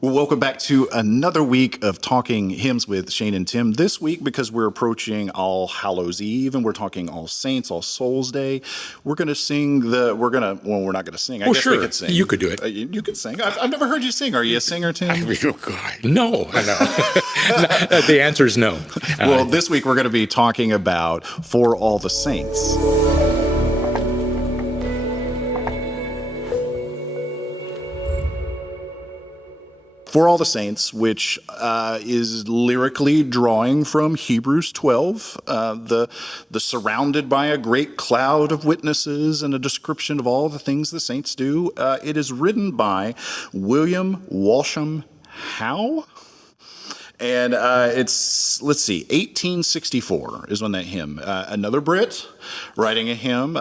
Well, welcome back to another week of Talking Hymns with Shane and Tim. This week, because we're approaching All Hallows Eve and we're talking All Saints, All Souls Day, we're going to we're not going to sing. I Oh, guess we sure. could sing. You could do it. You could sing. I've never heard you sing. Are you a singer, Tim? Oh, God. No, I know. The answer is no. Well, this week we're going to be talking about For All the Saints. For All the Saints, which is lyrically drawing from Hebrews 12, the surrounded by a great cloud of witnesses and a description of all the things the saints do. It is written by William Walsham Howe. And let's see, 1864 is when that hymn, another Brit writing a hymn.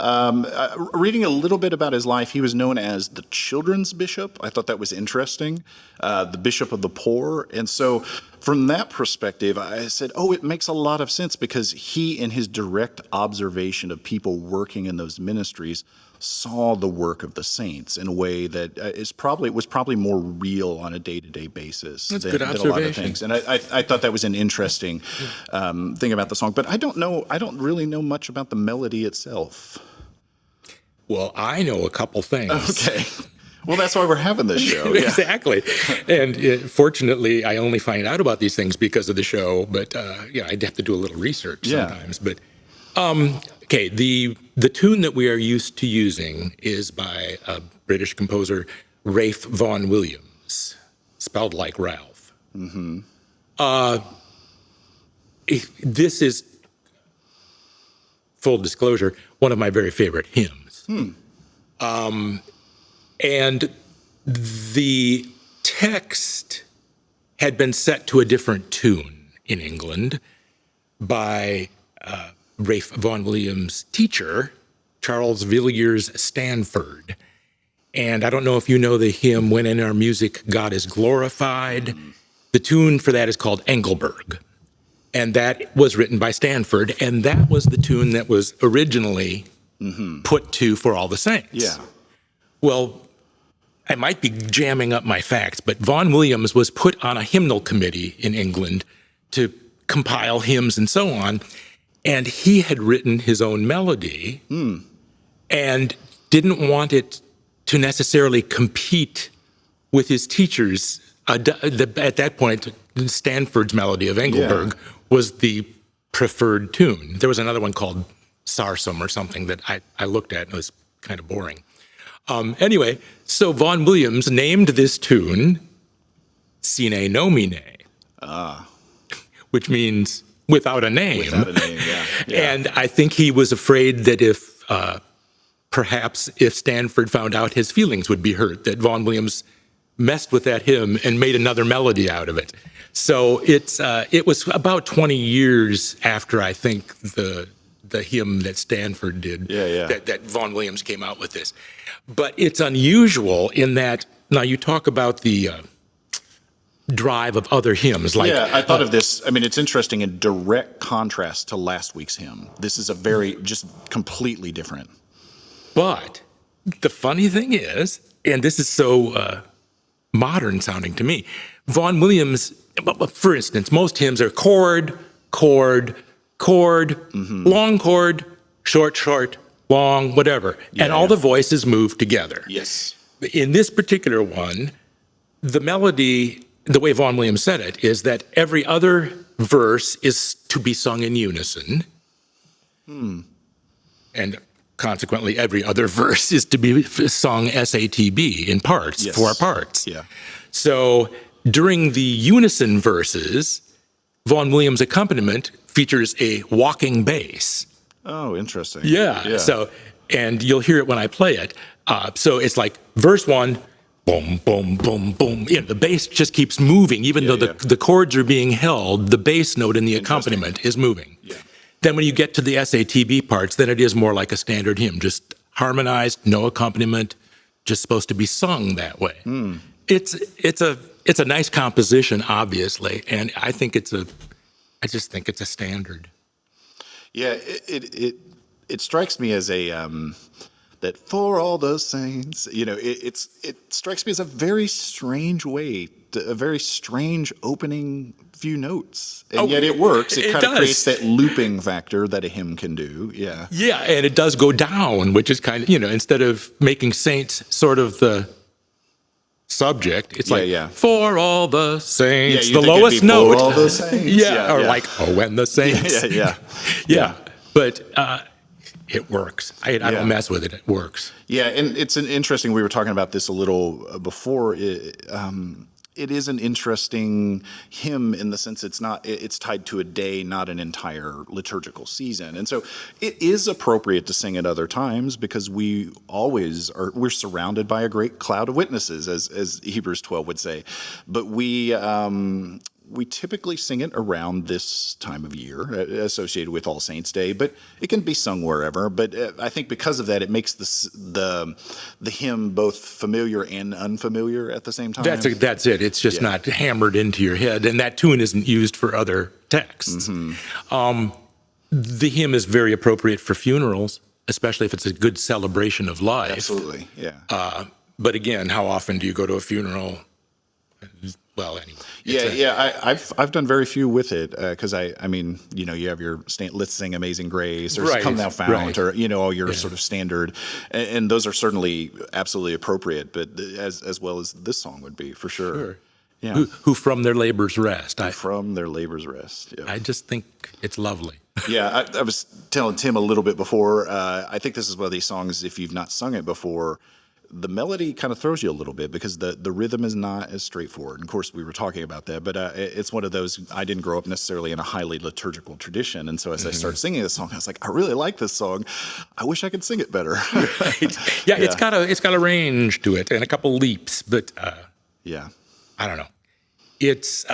Reading a little bit about his life, he was known as the children's bishop. I thought that was interesting, the bishop of the poor. And so from that perspective, I said, oh, it makes a lot of sense because he, in his direct observation of people working in those ministries, saw the work of the saints in a way that was probably more real on a day-to-day basis That's than, good than a lot of observation. things. And I thought that was an interesting thing about the song. But I don't really know much about the melody itself. Well, I know a couple things. Okay. Well, that's why we're having this show. Yeah. Exactly. And fortunately, I only find out about these things because of the show. But I'd have to do a little research sometimes. But okay, the tune that we are used to using is by a British composer, Ralph Vaughan Williams, spelled like Ralph. Mm-hmm. This is, full disclosure, one of my very favorite hymns. And the text had been set to a different tune in England by Ralph Vaughan Williams' teacher, Charles Villiers Stanford. And I don't know if you know the hymn, When in Our Music God is Glorified. The tune for that is called Engelberg. And that was written by Stanford. And that was the tune that was originally put to For All the Saints. Yeah. Well, I might be jamming up my facts, but Vaughan Williams was put on a hymnal committee in England to compile hymns and so on. And he had written his own melody and didn't want it to necessarily compete with his teacher's. At that point, Stanford's melody of Engelberg was the preferred tune. There was another one called Sarsum or something that I looked at and it was kind of boring. Anyway, so Vaughan Williams named this tune Sine Nomine, which means without a name. Without a name, yeah. And I think he was afraid that perhaps if Stanford found out, his feelings would be hurt, that Vaughan Williams messed with that hymn and made another melody out of it. So it was about 20 years after, I think, the hymn that Stanford did, that Vaughan Williams came out with this. But it's unusual in that, now you talk about the drive of other hymns. Like, I thought of this. I mean, it's interesting in direct contrast to last week's hymn. This is just completely different. But the funny thing is, and this is so modern sounding to me, Vaughan Williams, for instance, most hymns are chord, chord, chord, long chord, short, long, whatever. And all the voices move together. Yes. In this particular one, the melody, the way Vaughan Williams said it, is that every other verse is to be sung in unison. And consequently, every other verse is to be sung SATB in parts, 4 parts. Yeah. So during the unison verses, Vaughan Williams' accompaniment features a walking bass. Oh, interesting. Yeah. So, and you'll hear it when I play it. So it's like verse 1, boom, boom, boom, boom. The bass just keeps moving, even though the chords are being held. The bass note in the accompaniment is moving. Yeah. Then when you get to the SATB parts, then it is more like a standard hymn, just harmonized, no accompaniment, just supposed to be sung that way. It's a nice composition, obviously, and I just think it's a standard. Yeah, it strikes me as a that For All the Saints, it strikes me as a very strange way a very strange opening few notes, and yet it works. It kind of does. creates that looping factor that a hymn can do. Yeah. Yeah, and it does go down, which is kind of, instead of making saints sort of the subject, it's for all the saints, the lowest note. For all the saints. Or like, oh, when the saints. Yeah. But it works. I don't mess with it. It works. Yeah, and it's an interesting, we were talking about this a little before. It is an interesting hymn in the sense it's tied to a day, not an entire liturgical season. And so it is appropriate to sing at other times because we're surrounded by a great cloud of witnesses, as Hebrews 12 would say. But we typically sing it around this time of year, associated with All Saints' Day, but it can be sung wherever. But I think because of that, it makes the hymn both familiar and unfamiliar at the same time. That's it. It's just not hammered into your head, and that tune isn't used for other texts. The hymn is very appropriate for funerals, especially if it's a good celebration of life. Absolutely, yeah. But again, how often do you go to a funeral? Well, anyway. I've done very few with it because I mean, you have your Let's Sing Amazing Grace or Come Thou Fount or all your sort of standard, and those are certainly absolutely appropriate, but as well as this song would be for sure. Yeah. Who from their labors rest. From their labors rest. Yeah. I just think it's lovely. Yeah, I was telling Tim a little bit before. I think this is one of these songs, if you've not sung it before, the melody kind of throws you a little bit because the rhythm is not as straightforward. And of course, we were talking about that, but it's one of those, I didn't grow up necessarily in a highly liturgical tradition. And so as I started singing this song, I was like, I really like this song. I wish I could sing it better. Right. Yeah, it's got a range to it and a couple leaps, but I don't know. It's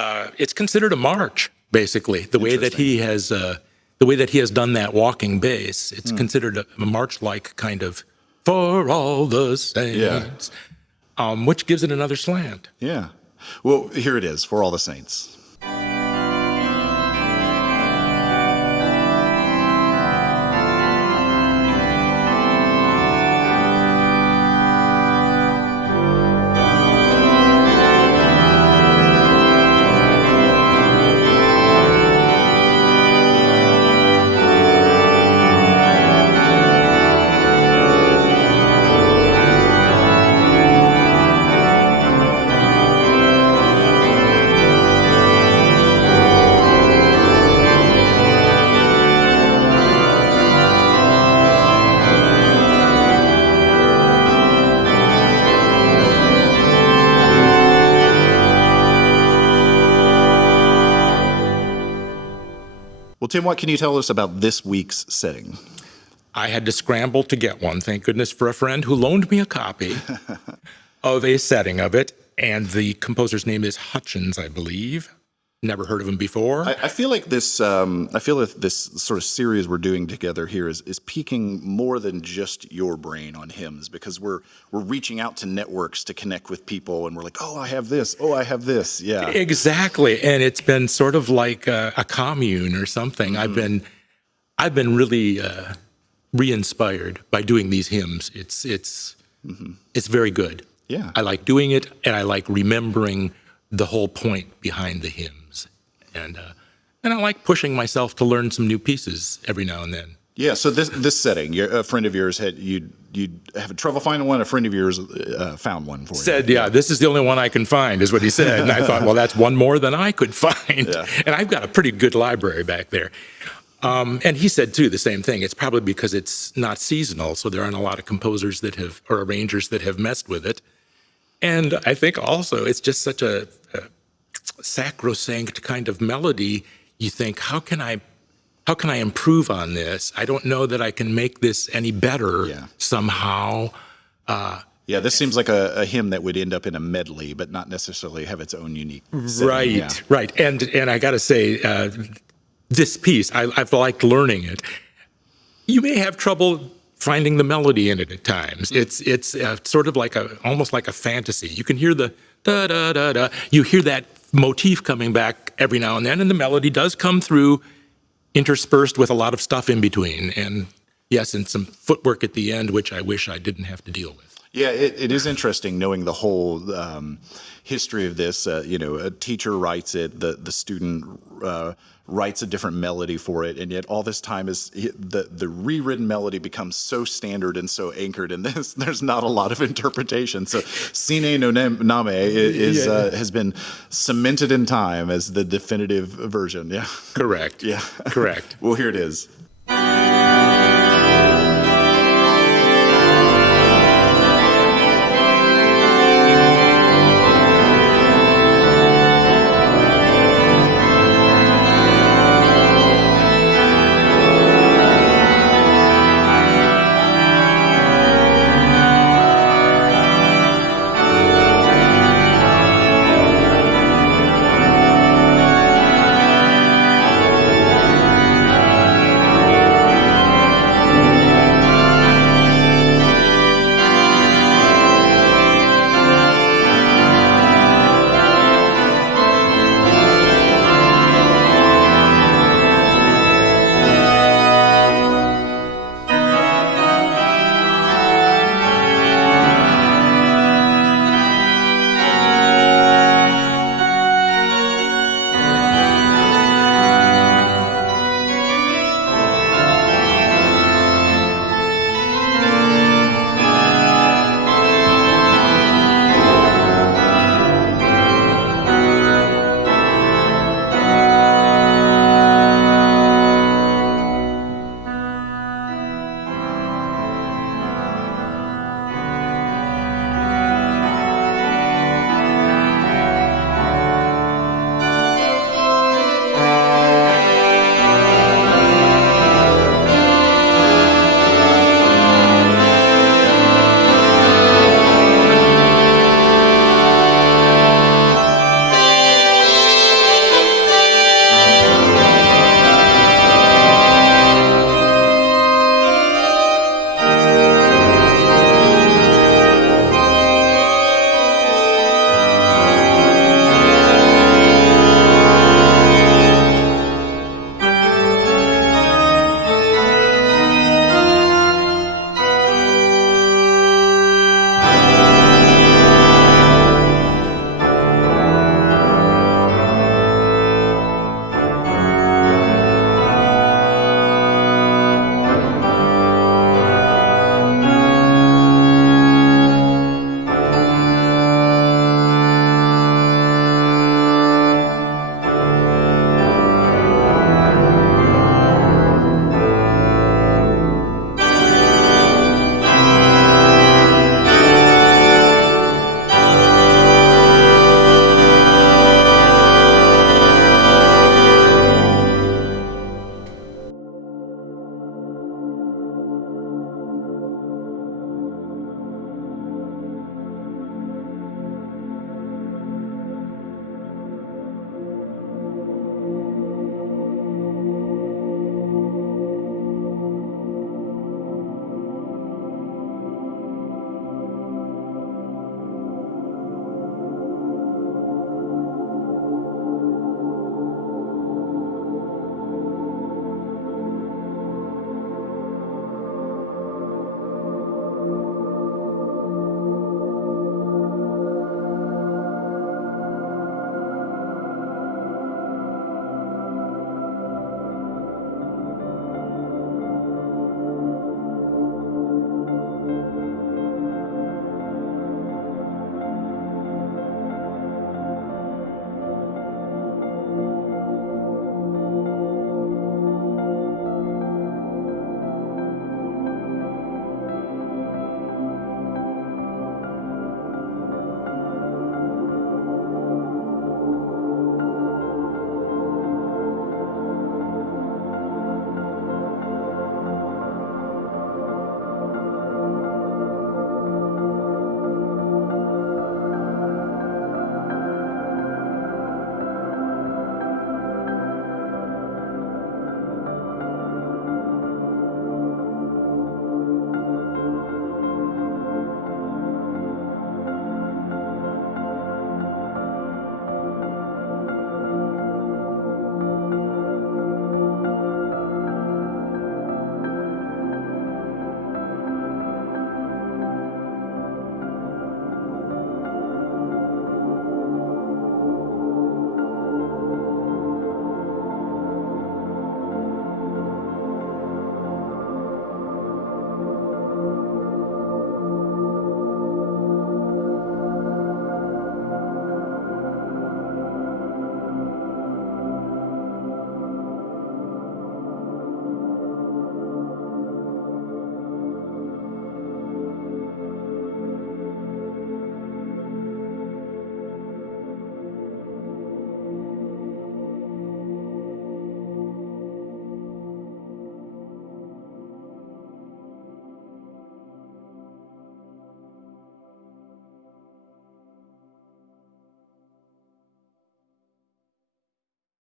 considered a march, basically, the way that he has done that walking bass. It's considered a march-like kind of for all the saints, which gives it another slant. Yeah. Well, here it is, For All the Saints. Well, Tim, what can you tell us about this week's setting? I had to scramble to get one, thank goodness for a friend who loaned me a copy of a setting of it, and the composer's name is Hutchins, I believe. Never heard of him before. I feel like this. I feel that this sort of series we're doing together here is piquing more than just your brain on hymns, because we're reaching out to networks to connect with people, and we're like, oh, I have this. Oh, I have this. Yeah, exactly. And it's been sort of like a commune or something. Mm-hmm. I've been really re-inspired by doing these hymns. It's very good. Yeah, I like doing it, and I like remembering the whole point behind the hymns. And I like pushing myself to learn some new pieces every now and then. Yeah. So this setting, a friend of yours you'd have trouble finding one. A friend of yours found one for you. Said, yeah, this is the only one I can find, is what he said. And I thought, well, that's one more than I could find. Yeah. And I've got a pretty good library back there. And he said too the same thing. It's probably because it's not seasonal, so there aren't a lot of composers or arrangers that have messed with it. And I think also it's just such a sacrosanct kind of melody. You think, how can I improve on this? I don't know that I can make this any better somehow. This seems like a hymn that would end up in a medley, but not necessarily have its own unique setting. Right. And I got to say, this piece, I've liked learning it. You may have trouble finding the melody in it at times. It's sort of like almost like a fantasy. You can hear the da da da da. You hear that motif coming back every now and then, and the melody does come through, interspersed with a lot of stuff in between. And yes, and some footwork at the end, which I wish I didn't have to deal with. Yeah, it is interesting knowing the whole history of this. A teacher writes it, the student writes a different melody for it, and yet all this time the rewritten melody becomes so standard and so anchored in this. There's not a lot of interpretation. So Sine no Name has been cemented in time as the definitive version. Yeah. Correct. Yeah. Correct. Well, here it is.